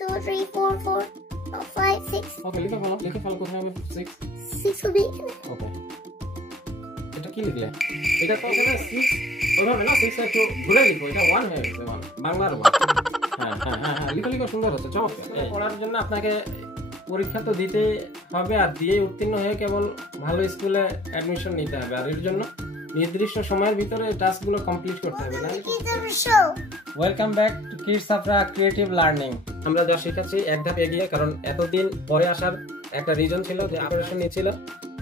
2 3 4 4 5 6 ওকে লিখে ফেলো কোথায় হবে 6 6 হবে এখানে ওকে এটা কি লিখলে এটা তো এখানে 6 ওভাবে না 6 একটু ঘুরে লিখো এটা 1 হয়ে গেছে 1 বাংলার 1 হ্যাঁ লিখো সুন্দর হচ্ছে চমৎকার পড়ার জন্য আপনাকে পরীক্ষা তো দিতে হবে আর দিয়ে উত্তীর্ণ হয়ে কেবল ভালো স্কুলে অ্যাডমিশন নিতে হবে আর এর জন্য নির্দিষ্ট সময়ের ভিতরে টাস্কগুলো কমপ্লিট করতে হবে না welcome back to kids Afra creative learning আমরা যা শিখাচ্ছি এক ধাপ এগিয়ে কারণ এতদিন পরে আসার একটা রিজন ছিল যে অপারেশন নিয়েছিল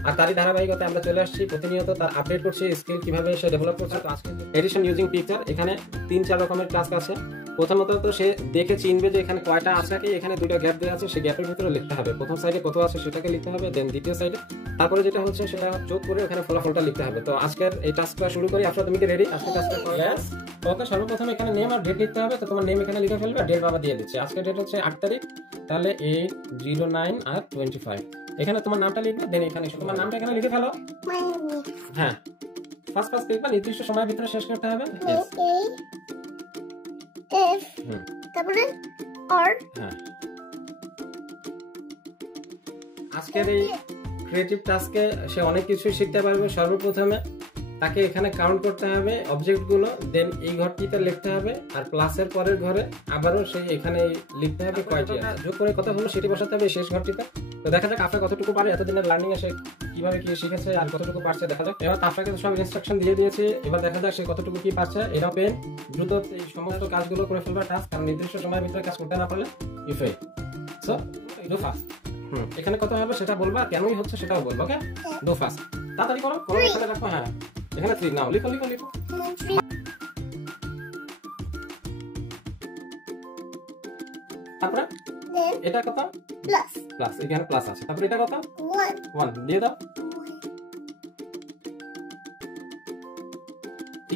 আর তারই ধারাবাহিকতায় আমরা চলে আসছি প্রতিনিয়ত তার আপডেট করছি স্কিল কিভাবে সে ডেভেলপ করছে তো আজকে এডিশন ইউজিং পিকচার এখানে 3-4 রকমের টাস্ক আছে প্রথমত তো সে দেখে চিনবে যে এখানে কয়টা আছে কি এখানে দুটো গ্যাপ দেওয়া আছে সেই গ্যাপের ভিতরে লিখতে হবে প্রথম সাইডে কত আছে সেটাকে লিখতে হবে দেন দ্বিতীয় সাইডে তারপরে যেটা হচ্ছে সেটা যোগ করে ওখানে ফলাফলটা লিখতে হবে তো আজকের এই টাস্কটা শুরু করি আপনারা তুমি কি রেডি আজকে টাস্কটা করো ওকে সর্বপ্রথম এখানে নেম আর ডেট লিখতে হবে তো তোমার নেম এখানে লিখে ফেলবে আর ডেট বাবা দিয়ে দিচ্ছে আজকের ডেট হচ্ছে 8 তারিখ তাহলে 809 আর 25 এখানে তোমার নামটা লিখবে দেন এখানে তোমার নামটা এখানে লিখে ফেলো হ্যাঁ ফার্স্ট লিখবা নির্দিষ্ট সময়ের ভিতরে শেষ করতে হবে F তারপরে R হ্যাঁ আজকের এই ক্রিয়েটিভ টাস্কে সে অনেক কিছু শিখতে পারবে সর্বপ্রথমে তাকে এখানে কাউন্ট করতে হবে অবজেক্টগুলো দেন এই ঘরটিতে লিখতে হবে আর প্লাসের পরের ঘরে আবারও সেই এখানে লিখতে হবে কয়টি যোগ করে কত হলো সেটি বসাতে হবে শেষ ঘরটিতে তো দেখা যাক আপনার কতটুকু পারে এতদিনের লার্নিং এ সে কিভাবে কি শিখেছে আর কতটুকু পারছে দেখা যাক এবার আপনাকে সব ইনস্ট্রাকশন দিয়ে দিয়েছে এবার দেখা যাক সে কতটুকু কি পারছে এটা পেন দ্রুত এই সমস্ত কাজগুলো করে ফেলবে টাস্ক কারণ নির্দিষ্ট সময়ের ভিতরে কাজ করতে না পারলে you fail so do fast এখানে কত হবে সেটা বলবা কেনই হচ্ছে সেটাও বলবো ওকে ডু ফাস্ট তাড়াতাড়ি করো করো এখানে রাখো হ্যাঁ এখানে 3 নাও লিখো তারপরে এটা কত প্লাস এখানে প্লাস আছে তারপরে এটা কত 1 দিয়ে দাও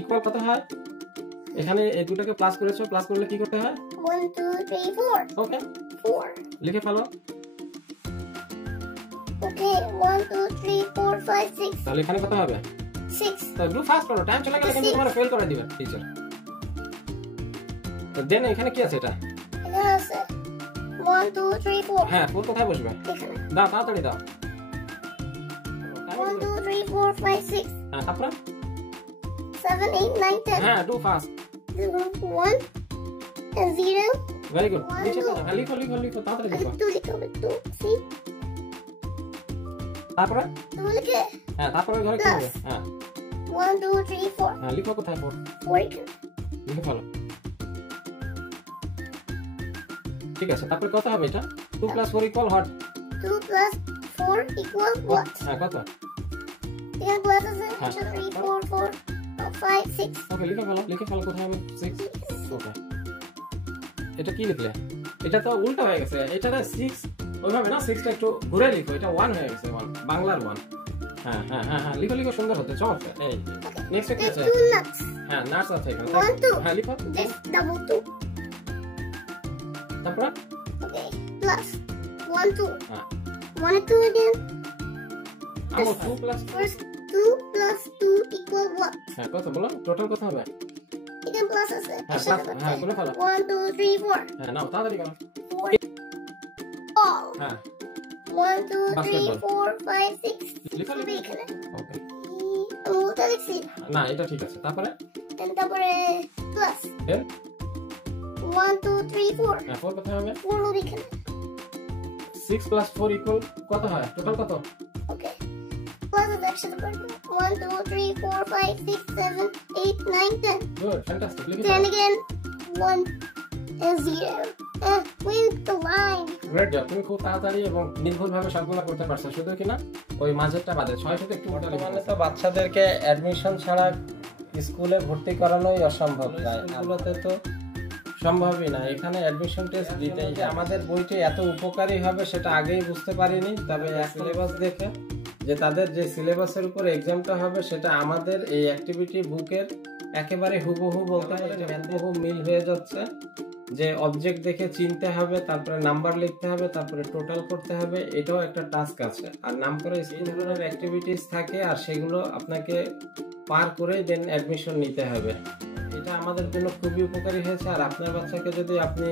ইকুয়াল কত হয় এখানে এই দুটোকে প্লাস করেছো প্লাস করলে কি করতে হয় 1 2 3 4 ওকে 4 লিখে ফেলো ওকে 1 2 3 4 5 6 তাহলে এখানে কত হবে 6 তো ডু ফাস্ট করো টাইম চলে গেলে কিন্তু তোমার ফেল করে দিবে টিচার তো দেন এখানে কি আছে এটা এখানে আছে 1 2 3 4 হ্যাঁ 4 কোথায় বসবে এখানে দাও তাড়াতাড়ি দাও 1 2 3 4 5 6 হ্যাঁ তারপর 7 8 9 10 হ্যাঁ do fast 1 and 0 very good নিচে তো লিখো তাড়াতাড়ি লিখো 2 লিখো 2 see তারপরে তো লিখে হ্যাঁ তারপরে ঘরে কি হবে হ্যাঁ 1 2 3 4 হ্যাঁ লিখো কোথায় 4 লিখে ফেলো ঠিক আছে তারপরে কত হবে এটা 2 + 4 = what 2 + 4 = what হ্যাঁ কত এখানে প্লাস আছে 3 4 4 5 6 ওকে লিখে ফেলো কোথায় হবে 6 ওকে এটা কি লিখলে এটা তো উল্টো হয়ে গেছে এটা 6 ওইভাবে না 6টা একটু ঘুরে লিখো এটা 1 হয়ে গেছে 1 বাংলার 1 হ্যাঁ লিখো সুন্দর হচ্ছে চমৎকার এই নেক্সট কি আছে হ্যাঁ নাটস আছে এখানে হ্যাঁ লিখো ডাবল 2 তারপর ওকে প্লাস 1 2 হ্যাঁ 1 2 again আমো 2 + 2 = what হ্যাঁ কত বলো টোটাল কত হবে এখানে প্লাস আছে হ্যাঁ করে ফেলো 1 2 3 4 হ্যাঁ নাও তাড়াতাড়ি করো হ্যাঁ 1 2 3 4 5 6 লিখো এখানে ওকে ওটা লিখছি না এটা ঠিক আছে তারপরে তারপরে প্লাস দেন 1 2 3 4 হ্যাঁ 4 কত হবে 4 হবে এখানে 6 + 4 = কত হয় টোটাল কত ওকে প্লাস একসাথে করব 1 2 3 4 5 6 7 8 9 10 গুড ফ্যান্টাস্টিক লিখে 10 again 1 and 0 with the line great job তুমি খুব তাড়াতাড়ি এবং নির্ভুলভাবে সবগুলো করতে পারছো শুধু কি না ওই মাঝেরটা বাদে 6 সাথে একটু মডেল মানে তো বাচ্চাদেরকে অ্যাডমিশন ছাড়া স্কুলে ভর্তি করানোই অসম্ভব এগুলোতে তো সম্ভবই না এখানে অ্যাডমিশন টেস্ট দিতেই আমাদের বইটি এত উপকারী হবে সেটা আগেই বুঝতে পারিনি তবে সিলেবাস দেখে যে তাদের যে সিলেবাসের উপর এক্সামটা হবে সেটা আমাদের এই অ্যাক্টিভিটি বুকের একেবারে হুবহু বলতে পারে হুবহু মিল হয়ে যাচ্ছে যে অবজেক্ট দেখে চিনতে হবে তারপরে নাম্বার লিখতে হবে তারপরে টোটাল করতে হবে এটাও একটা টাস্ক আছে আর নাম করে এই ধরনের অ্যাক্টিভিটিস থাকে আর সেগুলো আপনাকে পার করে দেন অ্যাডমিশন নিতে হবে এটা আমাদের জন্য খুবই উপকারী হয়েছে আর আপনার বাচ্চাকে যদি আপনি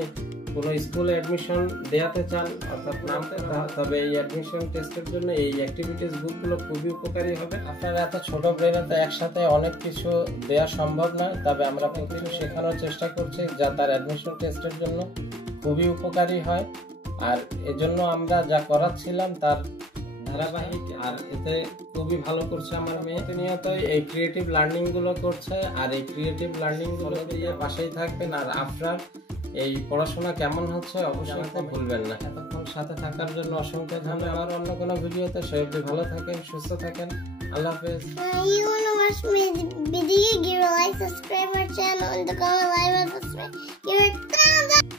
কোনো স্কুলে অ্যাডমিশন দেওয়াতে চান অর্থাৎ নামতে, তবে এই অ্যাডমিশন টেস্টের জন্য এই অ্যাক্টিভিটিস বুকগুলো খুবই উপকারী হবে। আপনারা এত ছোট ব্রেনে তো একসাথে অনেক কিছু দেওয়া সম্ভব নয়, তবে আমরা প্রতিদিন শেখানোর চেষ্টা করছি যা তার অ্যাডমিশন টেস্টের জন্য খুবই উপকারী হয়। আর এজন্য আমরা যা করাচ্ছিলাম তার ধারাবাহিক, আর এতে খুবই ভালো করছে আমার মেয়ে। প্রতিনিয়ত এই ক্রিয়েটিভ লার্নিং গুলো করছে, আর এই ক্রিয়েটিভ লার্নিং গুলো দিয়ে পাশেই থাকবেন। আর আপনার এই পড়াশোনা কেমন হচ্ছে অবশ্যই ভুলবেন না। এতক্ষণ সাথে থাকার জন্য অসংখ্য ধন্যবাদ। আবার অন্য কোনো ভিডিওতে সে অবধি ভালো থাকেন, সুস্থ থাকেন। আল্লাহ হাফেজ। You wanna watch my video? Give a like, subscribe our channel, and the comment, like, and subscribe. Give it a thumbs up.